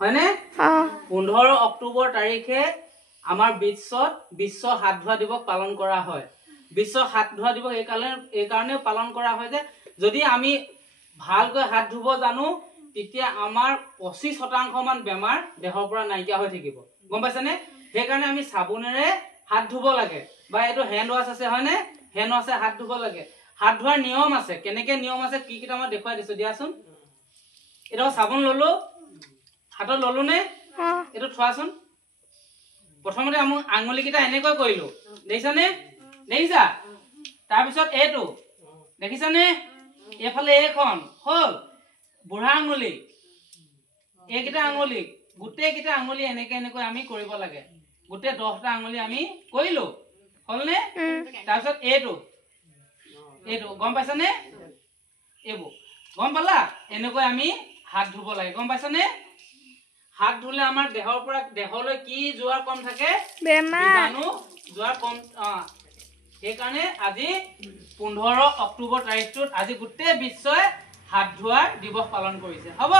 হয়নে 15 অক্টোবৰ তাৰিখে আমাৰ বিশ্ব হাত ধোৱা দিৱস পালন কৰা হয় বিশ্ব হাত ধোৱা দিৱস এই কাৰণে পালন কৰা হয় যে যদি আমি ভালকৈ হাত ধুব জানো তেতিয়া আমাৰ 25% মান বেমাৰ দেহৰ পৰা নাইকিয়া হৈ থাকিব গম পাইছানে সেই কাৰণে আমি সাবুনেৰে হাত ধুব লাগে বা এটো হ্যান্ড ওয়াশ আছে হয়নে হ্যান্ড ওয়াশে হাত ধুব লাগে হাত ধোৱাৰ নিয়ম আছে কেনেকে নিয়ম আছে কি কিটা মই দেখুৱাই দিছো দিয়াচোন এটা সাবুন ললো হাতত ললো নে এটো থোৱাচোন প্ৰথমতে আমি আঙুলি কিটা এনেকৈ কৰিলো দেখিছানে দেখিছা তাৰ পিছত এটো দেখিছানে এফালে এখন হল বুঢ়া আঙুলি এইকিটা আঙুলি গুটে কিটা আঙুলি এনেকৈ আমি কৰিব লাগে গুটে 10টা আঙুলি আমি কৰিলো হলনে তাৰ পিছত এটো গম পাইছানে এবো গম পালা এনেকৈ আমি হাত ধুব লাগে গম পাইছানে হাত ধুলে আমাৰ দেহৰ পৰা দেহলৈ কি যোৱাৰ কম থাকে বেমাৰ যোৱাৰ কম এই কাৰণে আজি 15 অক্টোবৰ তাৰিখটোত আজি গুটে বিশ্বই হাত ধোৱাৰ দিৱস পালন কৰিছে হ'ব